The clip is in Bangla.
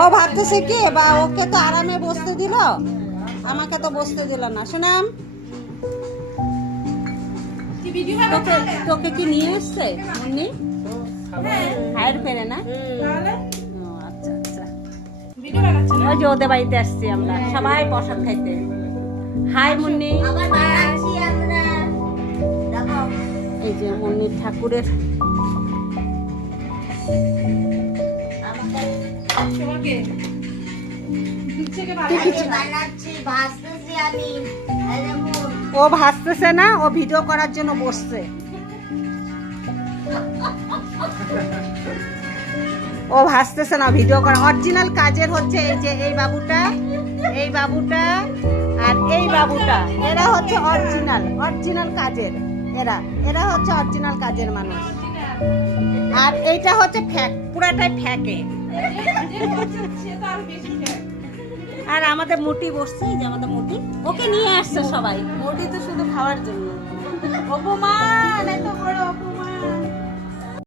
ও ভাবতেছে কি বা ওকে তো আরামে বসতে দিল, আমাকে তো বসতে দিল না। শোনাম তোকে কি নিয়ে এসছে মুন্নি? হায়ের ফেরে না? আচ্ছা আচ্ছা, ওই যে ওদের বাড়িতে আসছি আমরা সবাই প্রসাদ খাইতে। হাই মুন্নি। এই যে মুন্নির ঠাকুরের ও ভাসতেছে না, ও ভিডিও করার জন্য বসছে। ও ভাসতেছে না, ভিডিও করা। অরিজিনাল কাজের হচ্ছে এই যে এই বাবুটা, এই বাবুটা আর এই বাবুটা, এরা হচ্ছে অরিজিনাল কাজের। এরা হচ্ছে অরিজিনাল কাজের মানুষ। আর এইটা হচ্ছে ফ্যাক, পুরাটাই ফ্যাকে। আর আমাদের মুটি বসছে, এই যে আমাদের মুটি, ওকে নিয়ে আসছে সবাই। মুটি তো শুধু খাওয়ার জন্য। অপমান, এত বড় অপমান।